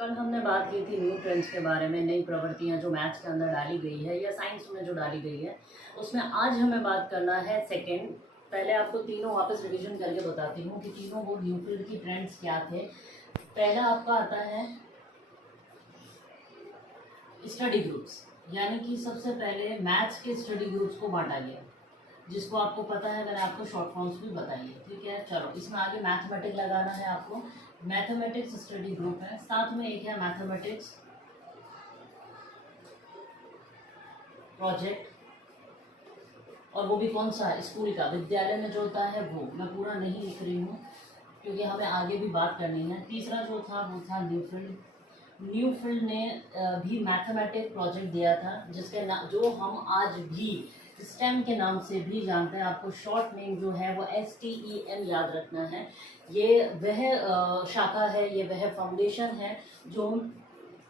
कल हमने बात की थी न्यू ट्रेंड्स के बारे में, नई प्रवृत्तियां जो मैथ्स के अंदर डाली गई है या साइंस में जो डाली गई है, उसमें आज हमें बात करना है सेकंड। पहले आपको तीनों वापस रिवीजन करके बताती हूँ कि तीनों वो न्यूक्लियर की ट्रेंड्स क्या थे। पहला आपका आता है स्टडी ग्रुप्स, यानी कि सबसे पहले मैथ्स के स्टडी ग्रुप्स को बांटा गया, जिसको आपको पता है, मैंने आपको शॉर्ट फॉर्म्स भी बताई है। ठीक है, चलो इसमें आगे मैथमेटिक्स लगाना है आपको। मैथमेटिक्स स्टडी ग्रुप है, साथ में एक है मैथमेटिक्स प्रोजेक्ट, और वो भी कौन सा है, स्कूल का, विद्यालय में जो होता है वो। मैं पूरा नहीं लिख रही हूँ क्योंकि हमें आगे भी बात करनी है। तीसरा जो था वो था न्यूफील्ड ने भी मैथमेटिक्स प्रोजेक्ट दिया था, जिसके जो हम आज भी स्टेम के नाम से भी जानते हैं। आपको शॉर्ट नेम जो है वो STEM याद रखना है। ये वह शाखा है, ये वह फाउंडेशन है जो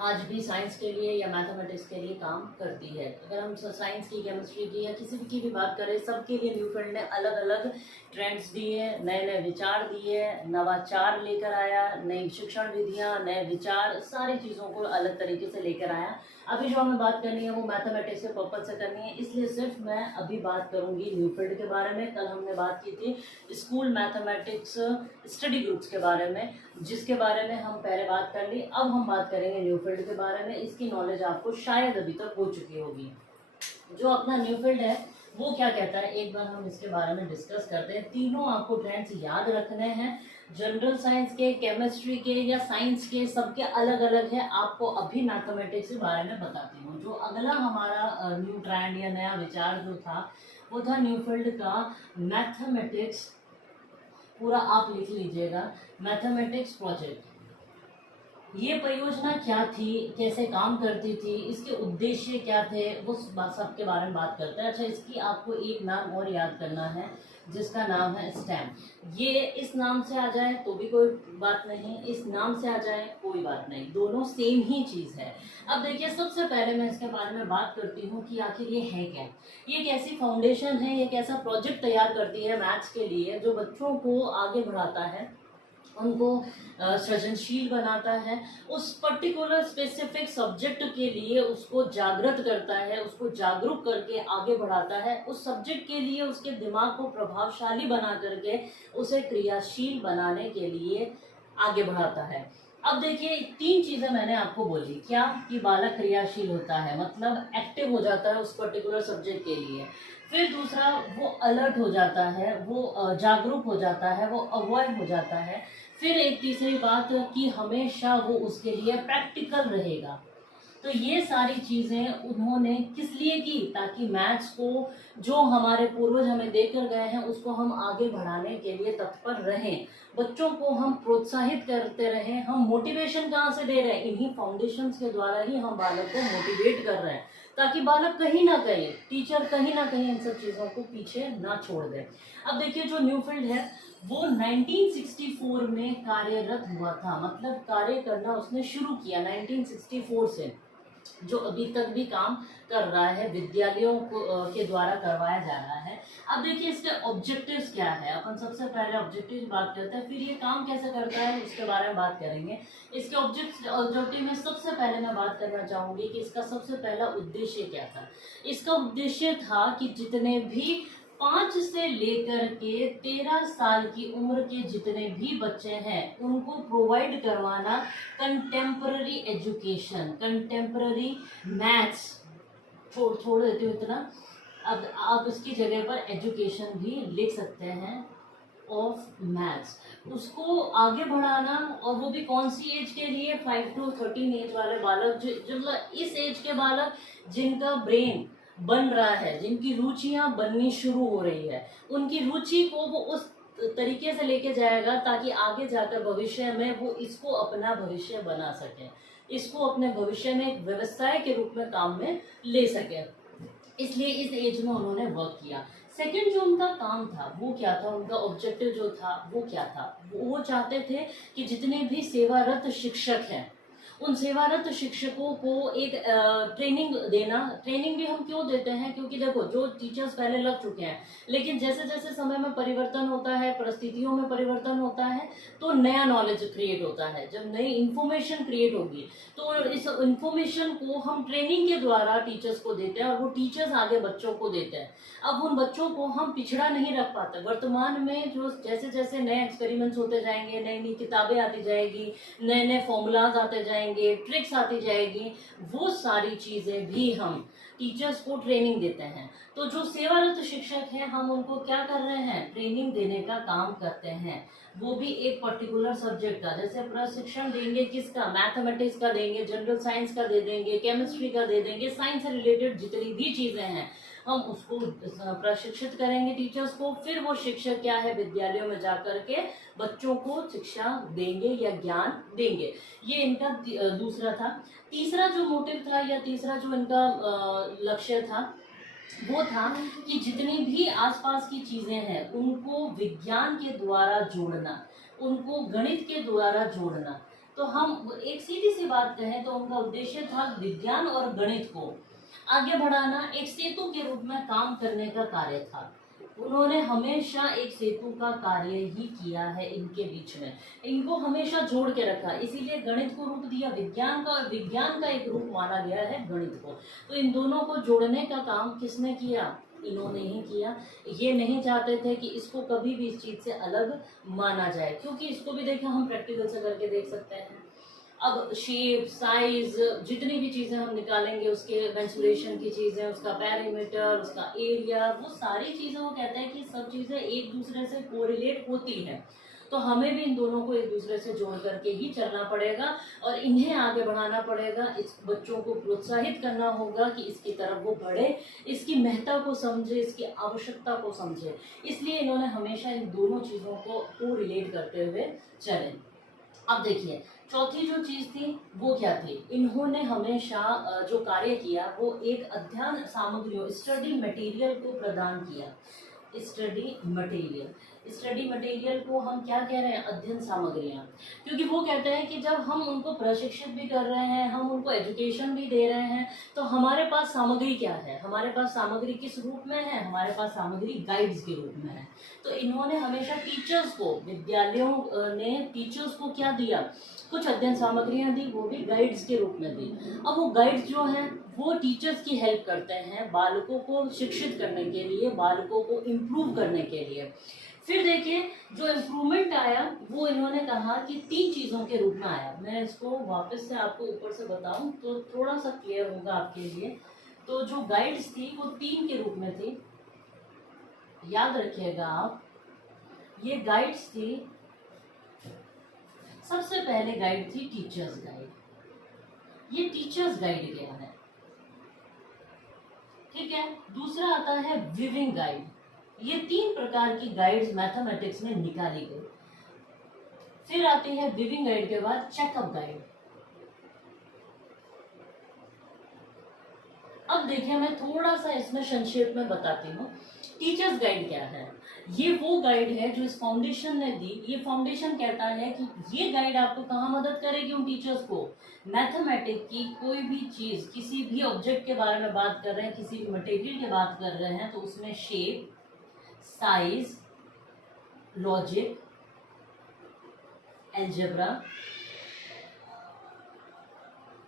आज भी साइंस के लिए या मैथमेटिक्स के लिए काम करती है। अगर हम साइंस की, केमिस्ट्री की या किसी की भी बात करें, सबके लिए न्यूफील्ड ने अलग अलग ट्रेंड्स दिए, नए नए विचार दिए, नवाचार लेकर आया, नई शिक्षण विधियाँ, नए विचार, सारी चीज़ों को अलग तरीके से लेकर आया। अभी जो हमें बात करनी है वो मैथमेटिक्स के पर्पज से करनी है, इसलिए सिर्फ मैं अभी बात करूंगी न्यूफील्ड के बारे में। कल हमने बात की थी स्कूल मैथमेटिक्स स्टडी ग्रुप्स के बारे में, जिसके बारे में हम पहले बात कर ली। अब हम बात करेंगे न्यूफील्ड के बारे में। इसकी नॉलेज आपको शायद अभी तक हो चुकी होगी। जो अपना न्यूफील्ड है वो क्या कहता है, एक बार हम इसके बारे में डिस्कस करते हैं। तीनों आपको ट्रेंड्स याद रखने हैं, जनरल साइंस के, केमिस्ट्री के या साइंस के, सबके अलग अलग है। आपको अभी मैथमेटिक्स के बारे में बताती हूँ। जो अगला हमारा न्यू ट्रेंड या नया विचार जो था वो था न्यूफील्ड का मैथमेटिक्स, पूरा आप लिख लीजिएगा, मैथमेटिक्स प्रोजेक्ट। ये परियोजना क्या थी, कैसे काम करती थी, इसके उद्देश्य क्या थे, वो सब के बारे में बात करते हैं। अच्छा, इसकी आपको एक नाम और याद करना है जिसका नाम है स्टेम। ये इस नाम से आ जाए तो भी कोई बात नहीं, इस नाम से आ जाए कोई बात नहीं, दोनों सेम ही चीज़ है। अब देखिए, सबसे पहले मैं इसके बारे में बात करती हूँ कि आखिर ये है क्या। ये एक ऐसी फाउंडेशन है, एक ऐसा प्रोजेक्ट तैयार करती है मैथ्स के लिए जो बच्चों को आगे बढ़ाता है, उनको सृजनशील बनाता है, उस पर्टिकुलर स्पेसिफिक सब्जेक्ट के लिए उसको जागृत करता है, उसको जागरूक करके आगे बढ़ाता है, उस सब्जेक्ट के लिए उसके दिमाग को प्रभावशाली बना करके उसे क्रियाशील बनाने के लिए आगे बढ़ाता है। अब देखिए, तीन चीज़ें मैंने आपको बोली, क्या कि बालक क्रियाशील होता है, मतलब एक्टिव हो जाता है उस पर्टिकुलर सब्जेक्ट के लिए। फिर दूसरा, वो अलर्ट हो जाता है, वो जागरूक हो जाता है, वो अवॉइड हो जाता है। फिर एक तीसरी बात कि हमेशा वो उसके लिए प्रैक्टिकल रहेगा। तो ये सारी चीज़ें उन्होंने किस लिए की, ताकि मैथ्स को जो हमारे पूर्वज हमें देकर गए हैं उसको हम आगे बढ़ाने के लिए तत्पर रहें, बच्चों को हम प्रोत्साहित करते रहें। हम मोटिवेशन कहाँ से दे रहे हैं, इन्हीं फाउंडेशंस के द्वारा ही हम बालक को मोटिवेट कर रहे हैं, ताकि बालक कहीं ना कहीं, टीचर कहीं ना कहीं इन सब चीज़ों को पीछे ना छोड़ दे। अब देखिए, जो न्यूफील्ड है वो 1964 में कार्यरत हुआ था, मतलब कार्य करना उसने शुरू किया 1964 से, जो अभी तक भी काम कर रहा है, विद्यालयों के द्वारा करवाया जा रहा है। अब देखिए, इसके ऑब्जेक्टिव्स क्या है। अपन सबसे पहले ऑब्जेक्टिव बात करते हैं, फिर ये काम कैसे करता है उसके बारे में बात करेंगे। इसके ऑब्जेक्टिव में सबसे पहले मैं बात करना चाहूँगी कि इसका सबसे पहला उद्देश्य क्या था। इसका उद्देश्य था कि जितने भी 5 से लेकर के 13 साल की उम्र के जितने भी बच्चे हैं उनको प्रोवाइड करवाना कंटेम्पररी एजुकेशन, कंटेम्पररी मैथ्स, छोड़ देती हूँ इतना। अब आप इसकी जगह पर एजुकेशन भी लिख सकते हैं, ऑफ मैथ्स, उसको आगे बढ़ाना। और वो भी कौन सी एज के लिए, 5 to 13 एज वाले बालक, जो इस एज के बालक जिनका ब्रेन बन रहा है, जिनकी रुचियां बननी शुरू हो रही है, उनकी रुचि को वो उस तरीके से लेके जाएगा ताकि आगे जाकर भविष्य में वो इसको अपना भविष्य बना सके, इसको अपने भविष्य में एक व्यवसाय के रूप में काम में ले सके। इसलिए इस एज में उन्होंने वर्क किया। सेकंड जो उनका काम था वो क्या था, उनका ऑब्जेक्टिव जो था वो क्या था, वो चाहते थे कि जितने भी सेवारत शिक्षक हैं उन सेवारत शिक्षकों को एक ट्रेनिंग देना। ट्रेनिंग भी हम क्यों देते हैं, क्योंकि देखो जो टीचर्स पहले लग चुके हैं, लेकिन जैसे जैसे समय में परिवर्तन होता है, परिस्थितियों में परिवर्तन होता है, तो नया नॉलेज क्रिएट होता है। जब नई इंफॉर्मेशन क्रिएट होगी तो इस इंफॉर्मेशन को हम ट्रेनिंग के द्वारा टीचर्स को देते हैं और वो टीचर्स आगे बच्चों को देते हैं। अब उन बच्चों को हम पिछड़ा नहीं रख पाते। वर्तमान में जो जैसे जैसे नए एक्सपेरिमेंट्स होते जाएंगे, नई नई किताबें आती जाएगी, नए नए फॉर्मूलाज आते जाएंगे, ट्रिक्स आती जाएगी, वो सारी चीजें भी हम टीचर्स को ट्रेनिंग देते हैं। तो जो सेवारत शिक्षक हैं, हम उनको क्या कर रहे हैं, ट्रेनिंग देने का काम करते हैं, वो भी एक पर्टिकुलर सब्जेक्ट का। जैसे प्रशिक्षण देंगे किसका, मैथमेटिक्स का देंगे, जनरल साइंस का दे देंगे, केमिस्ट्री का दे देंगे, साइंस से रिलेटेड जितनी भी चीजें हैं हम उसको प्रशिक्षित करेंगे टीचर्स को। फिर वो शिक्षक क्या है, विद्यालयों में जाकर के बच्चों को शिक्षा देंगे या ज्ञान देंगे। ये इनका दूसरा था। तीसरा जो मोटिव था या तीसरा जो इनका लक्ष्य था वो था कि जितनी भी आसपास की चीजें हैं उनको विज्ञान के द्वारा जोड़ना, उनको गणित के द्वारा जोड़ना। तो हम एक सीधी सी बात कहें तो उनका उद्देश्य था विज्ञान और गणित को आगे बढ़ाना, एक सेतु के रूप में काम करने का कार्य था। उन्होंने हमेशा एक सेतु का कार्य ही किया है इनके बीच में, इनको हमेशा जोड़ के रखा, इसीलिए गणित को रूप दिया, विज्ञान का एक रूप माना गया है गणित को। तो इन दोनों को जोड़ने का काम किसने किया, इन्होंने ही किया। ये नहीं चाहते थे कि इसको कभी भी इस चीज से अलग माना जाए, क्योंकि इसको भी देखा हम प्रैक्टिकल से करके देख सकते हैं। अब शेप, साइज, जितनी भी चीजें हम निकालेंगे, उसके मेंसुरेशन की चीजें, उसका पैरामीटर, उसका एरिया, वो सारी चीजें वो कहते हैं कि सब चीजें एक दूसरे से कोरिलेट होती हैं। तो हमें भी इन दोनों को एक दूसरे से जोड़ करके ही चलना पड़ेगा और इन्हें आगे बढ़ाना पड़ेगा। इस बच्चों को प्रोत्साहित करना होगा कि इसकी तरफ वो बढ़े, इसकी महत्ता को समझे, इसकी आवश्यकता को समझे। इसलिए इन्होंने हमेशा इन दोनों चीजों को रिलेट करते हुए चले। अब देखिए चौथी जो चीज थी वो क्या थी, इन्होंने हमेशा जो कार्य किया वो एक अध्ययन सामग्रियों, स्टडी मटेरियल को प्रदान किया। स्टडी मटेरियल को हम क्या कह रहे हैं, अध्ययन सामग्रियां। क्योंकि वो कहते हैं कि जब हम उनको प्रशिक्षित भी कर रहे हैं, हम उनको एजुकेशन भी दे रहे हैं, तो हमारे पास सामग्री क्या है, हमारे पास सामग्री किस रूप में है, हमारे पास सामग्री गाइड्स के रूप में है। तो इन्होंने हमेशा टीचर्स को, विद्यालयों ने टीचर्स को क्या दिया, कुछ अध्ययन सामग्रियां दी, वो भी गाइड्स के रूप में दी। अब वो गाइड्स जो हैं वो टीचर्स की हेल्प करते हैं बालकों को शिक्षित करने के लिए, बालकों को इम्प्रूव करने के लिए। फिर देखिए जो इम्प्रूवमेंट आया वो इन्होंने कहा कि 3 चीज़ों के रूप में आया। मैं इसको वापस से आपको ऊपर से बताऊं तो थोड़ा सा क्लियर होगा आपके लिए। तो जो गाइड्स थी वो 3 के रूप में थी, याद रखिएगा आप। ये गाइड्स थी, सबसे पहले गाइड थी टीचर्स गाइड। ये टीचर्स गाइड क्या है, ठीक है। दूसरा आता है विविंग गाइड। ये 3 प्रकार की गाइड्स मैथमेटिक्स में निकाली गई। फिर आती है विविंग गाइड के बाद चेकअप गाइड। अब देखिए मैं थोड़ा सा इसमें संक्षेप में बताती हूँ। टीचर्स गाइड क्या है, ये वो गाइड है जो इस फाउंडेशन ने दी। ये फाउंडेशन कहता है कि ये गाइड आपको कहाँ मदद करेगी, उन टीचर्स को मैथमेटिक्स की कोई भी चीज, किसी भी ऑब्जेक्ट के बारे में बात कर रहे हैं, किसी भी मटेरियल की बात कर रहे हैं, तो उसमें shape, size, logic, algebra,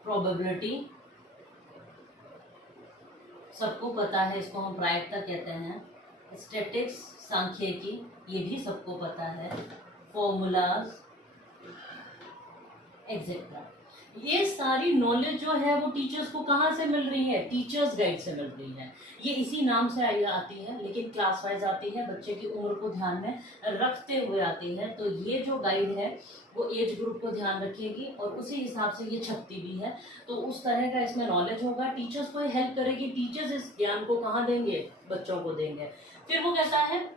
probability, सबको पता है, इसको हम प्रायिकता कहते हैं। स्टैटिक्स, सांख्यिकी, ये भी सबको पता है। Formulas etcetera. ये सारी नॉलेज जो है वो टीचर्स को कहाँ से मिल रही है, टीचर्स गाइड से मिल रही है। ये इसी नाम से आती है, लेकिन क्लास वाइज आती है, बच्चे की उम्र को ध्यान में रखते हुए आती है। तो ये जो गाइड है वो एज ग्रुप को ध्यान रखेगी और उसी हिसाब से ये छपती भी है। तो उस तरह का इसमें नॉलेज होगा, टीचर्स को हेल्प करेगी। टीचर्स इस ज्ञान को कहाँ देंगे, बच्चों को देंगे। फिर वो कहता है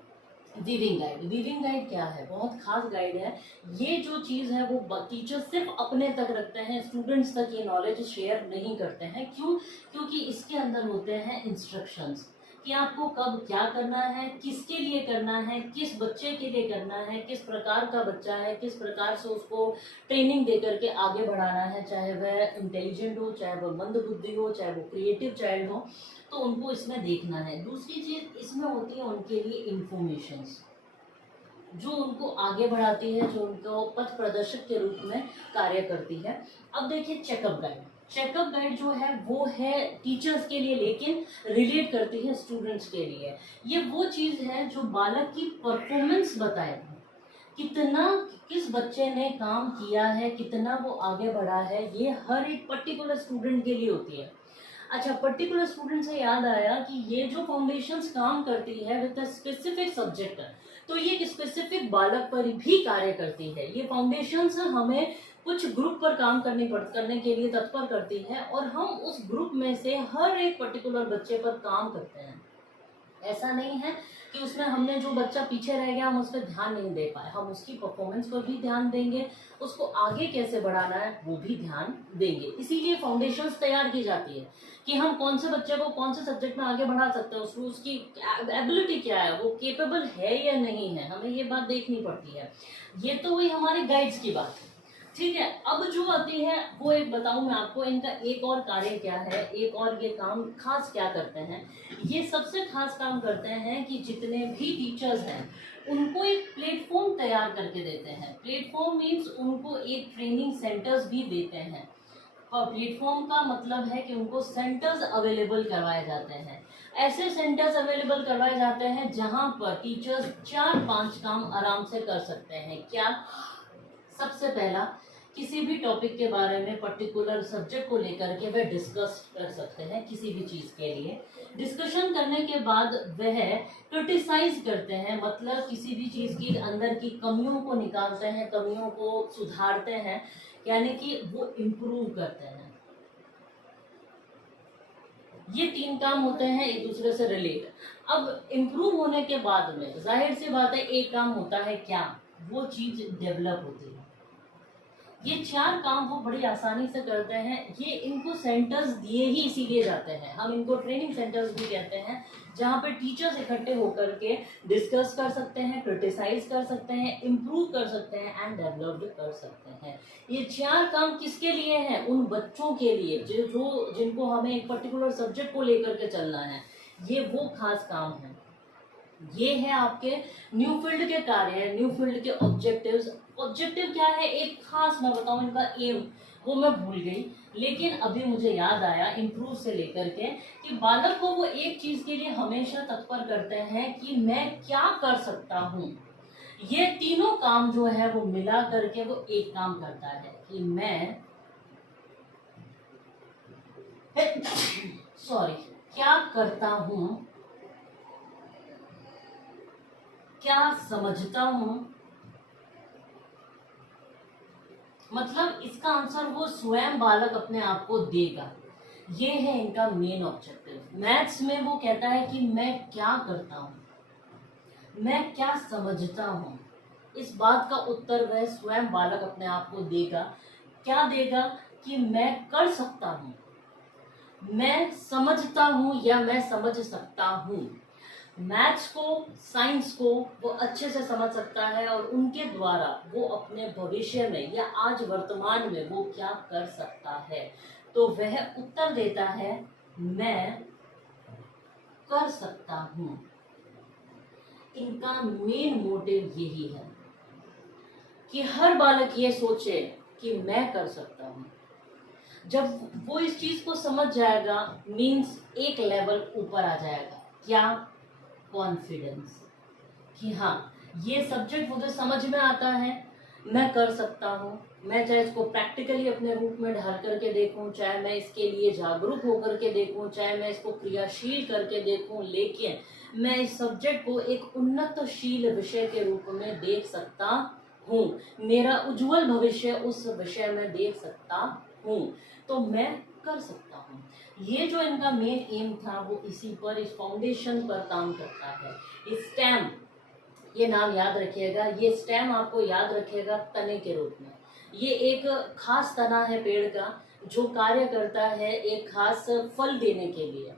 वीविंग गाइड। वीविंग गाइड क्या है, बहुत खास गाइड है। ये जो चीज़ है वो टीचर्स सिर्फ अपने तक रखते हैं, स्टूडेंट्स तक ये नॉलेज शेयर नहीं करते हैं। क्यों? क्योंकि इसके अंदर होते हैं इंस्ट्रक्शंस कि कि आपको कब क्या करना है, किसके लिए करना है, किस बच्चे के लिए करना है, किस प्रकार का बच्चा है, किस प्रकार से उसको ट्रेनिंग दे करके आगे बढ़ाना है, चाहे वह इंटेलिजेंट हो, चाहे वह मंद बुद्धि हो, चाहे वो क्रिएटिव चाइल्ड हो, तो उनको इसमें देखना है। दूसरी चीज इसमें होती है उनके लिए इंफॉर्मेशंस, जो उनको आगे बढ़ाती है, जो उनको पथ प्रदर्शक के रूप में कार्य करती है। अब देखिए चेकअप गाइड, चेकअप गाइड जो है वो है टीचर्स के लिए, लेकिन रिलेट करती है स्टूडेंट्स के लिए। ये वो चीज है जो बालक की परफॉर्मेंस बताएगी, कितना किस बच्चे ने काम किया है, कितना वो आगे बढ़ा है, ये हर एक पर्टिकुलर स्टूडेंट के लिए होती है। अच्छा, पर्टिकुलर स्टूडेंट से याद आया कि ये जो फाउंडेशंस काम करती है विद अ स्पेसिफिक सब्जेक्ट, तो ये एक स्पेसिफिक बालक पर भी कार्य करती है। ये फाउंडेशंस हमें कुछ ग्रुप पर काम करने के लिए तत्पर करती है, और हम उस ग्रुप में से हर एक पर्टिकुलर बच्चे पर काम करते हैं। ऐसा नहीं है कि उसमें हमने जो बच्चा पीछे रह गया हम उस पर ध्यान नहीं दे पाए, हम उसकी परफॉर्मेंस पर भी ध्यान देंगे, उसको आगे कैसे बढ़ाना है वो भी ध्यान देंगे। इसीलिए फाउंडेशंस तैयार की जाती है कि हम कौन से बच्चे को कौन से सब्जेक्ट में आगे बढ़ा सकते हैं, उसको उसकी एबिलिटी क्या है, वो केपेबल है या नहीं है, हमें ये बात देखनी पड़ती है। ये तो हुई हमारे गाइड्स की बात, ठीक है। अब जो आती है वो एक बताऊं मैं आपको, इनका एक और कार्य क्या है, एक और ये काम खास क्या करते हैं। ये सबसे खास काम करते हैं कि जितने भी टीचर्स हैं उनको एक प्लेटफॉर्म तैयार करके देते हैं। प्लेटफॉर्म मीन्स उनको एक ट्रेनिंग सेंटर्स भी देते हैं, और प्लेटफॉर्म का मतलब है कि उनको सेंटर्स अवेलेबल करवाए जाते हैं। ऐसे सेंटर्स अवेलेबल करवाए जाते हैं जहां पर टीचर्स 4-5 काम आराम से कर सकते हैं। क्या? सबसे पहला, किसी भी टॉपिक के बारे में पर्टिकुलर सब्जेक्ट को लेकर के वह डिस्कस कर सकते हैं। किसी भी चीज के लिए डिस्कशन करने के बाद वह क्रिटिसाइज करते हैं, मतलब किसी भी चीज की अंदर की कमियों को निकालते हैं, कमियों को सुधारते हैं, यानी कि वो इम्प्रूव करते हैं। ये 3 काम होते हैं एक दूसरे से रिलेट। अब इम्प्रूव होने के बाद में जाहिर सी बात है एक काम होता है क्या, वो चीज डेवलप होती है। ये 4 काम वो बड़ी आसानी से करते हैं। ये इनको सेंटर्स दिए ही इसीलिए जाते हैं, हम इनको ट्रेनिंग सेंटर्स भी कहते हैं, जहाँ पे टीचर्स इकट्ठे होकर के डिस्कस कर सकते हैं, क्रिटिसाइज कर सकते हैं, इम्प्रूव कर सकते हैं एंड डेवलप कर सकते हैं। ये 4 काम किसके लिए हैं? उन बच्चों के लिए जो जिनको हमें एक पर्टिकुलर सब्जेक्ट को लेकर के चलना है। ये वो खास काम है। ये है आपके न्यू फील्ड के कार्य, न्यू फील्ड के ऑब्जेक्टिव्स। ऑब्जेक्टिव क्या है, एक खास मैं बताऊं इनका एम, वो मैं भूल गई, लेकिन अभी मुझे याद आया इम्प्रूव से लेकर के कि बालक को वो एक चीज के लिए हमेशा तत्पर करते हैं कि मैं क्या कर सकता हूँ। ये तीनों काम जो है वो मिला करके वो एक काम करता है कि मैं सॉरी क्या करता हूँ, क्या समझता हूँ, मतलब इसका आंसर वो स्वयं बालक अपने आप को देगा। ये है इनका मेन ऑब्जेक्टिव। मैथ्स में वो कहता है कि मैं क्या करता हूँ, मैं क्या समझता हूँ, इस बात का उत्तर वह स्वयं बालक अपने आप को देगा। क्या देगा? कि मैं कर सकता हूँ, मैं समझता हूँ या मैं समझ सकता हूँ। मैथ्स को, साइंस को वो अच्छे से समझ सकता है और उनके द्वारा वो अपने भविष्य में या आज वर्तमान में वो क्या कर सकता है। तो वह उत्तर देता है मैं कर सकता हूँ। इनका मेन मोटिव यही है कि हर बालक ये सोचे कि मैं कर सकता हूँ। जब वो इस चीज को समझ जाएगा मीन्स एक लेवल ऊपर आ जाएगा। क्या? कॉन्फिडेंस, कि हाँ ये सब्जेक्ट मुझे समझ में आता है, मैं कर सकता हूँ। मैं चाहे इसको प्रैक्टिकली अपने रूप में ढाल करके देखूं, चाहे मैं इसके लिए जागरूक होकर के देखूं, चाहे मैं इसको क्रियाशील करके देखूं, लेकिन मैं इस सब्जेक्ट को एक उन्नतशील विषय के रूप में देख सकता हूँ। मेरा उज्जवल भविष्य उस विषय में देख सकता हूँ, तो मैं कर सकता हूँ। ये जो इनका मेन एम था वो इसी पर, इस फाउंडेशन पर काम करता है। इस स्टेम, ये नाम याद रखिएगा, ये स्टेम आपको याद रखिएगा तने के रूप में। ये एक खास तना है पेड़ का जो कार्य करता है एक खास फल देने के लिए।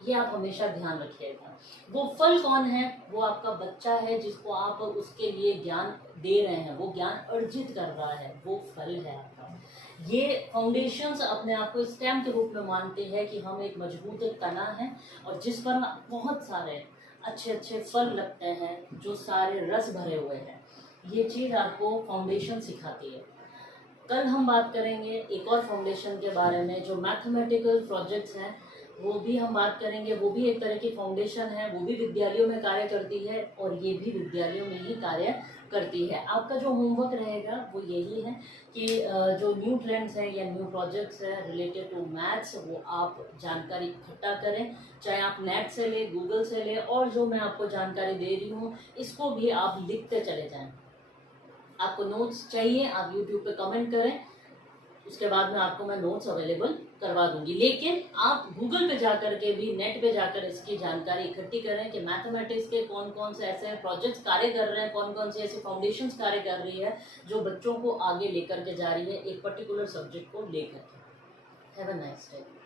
ये आप हमेशा ध्यान रखिएगा। वो फल कौन है? वो आपका बच्चा है जिसको आप उसके लिए ज्ञान दे रहे हैं, वो ज्ञान अर्जित कर रहा है, वो फल है आपका। ये फाउंडेशंस अपने आप को स्टेम के रूप में मानते हैं कि हम एक मजबूत तना है और जिस पर बहुत सारे अच्छे अच्छे फल लगते हैं जो सारे रस भरे हुए हैं। ये चीज़ आपको फाउंडेशन सिखाती है। कल हम बात करेंगे एक और फाउंडेशन के बारे में जो मैथमेटिकल प्रोजेक्ट्स हैं, वो भी हम बात करेंगे। वो भी एक तरह की फाउंडेशन है, वो भी विद्यालयों में कार्य करती है और ये भी विद्यालयों में ही कार्य करती है। आपका जो होमवर्क रहेगा वो यही है कि जो न्यू ट्रेंड्स हैं या न्यू प्रोजेक्ट्स हैं रिलेटेड टू मैथ्स, वो आप जानकारी इकट्ठा करें, चाहे आप नेट से ले, गूगल से ले, और जो मैं आपको जानकारी दे रही हूँ इसको भी आप लिखते चले जाएं। आपको नोट्स चाहिए आप यूट्यूब पे कमेंट करें, उसके बाद में आपको मैं नोट्स अवेलेबल करवा दूंगी। लेकिन आप गूगल पे जाकर के भी, नेट पे जाकर इसकी जानकारी इकट्ठी करें कि मैथमेटिक्स के कौन कौन से ऐसे प्रोजेक्ट्स कार्य कर रहे हैं, कौन कौन से ऐसे फाउंडेशंस कार्य कर रही है जो बच्चों को आगे लेकर के जा रही है एक पर्टिकुलर सब्जेक्ट को लेकर के। Have a nice day.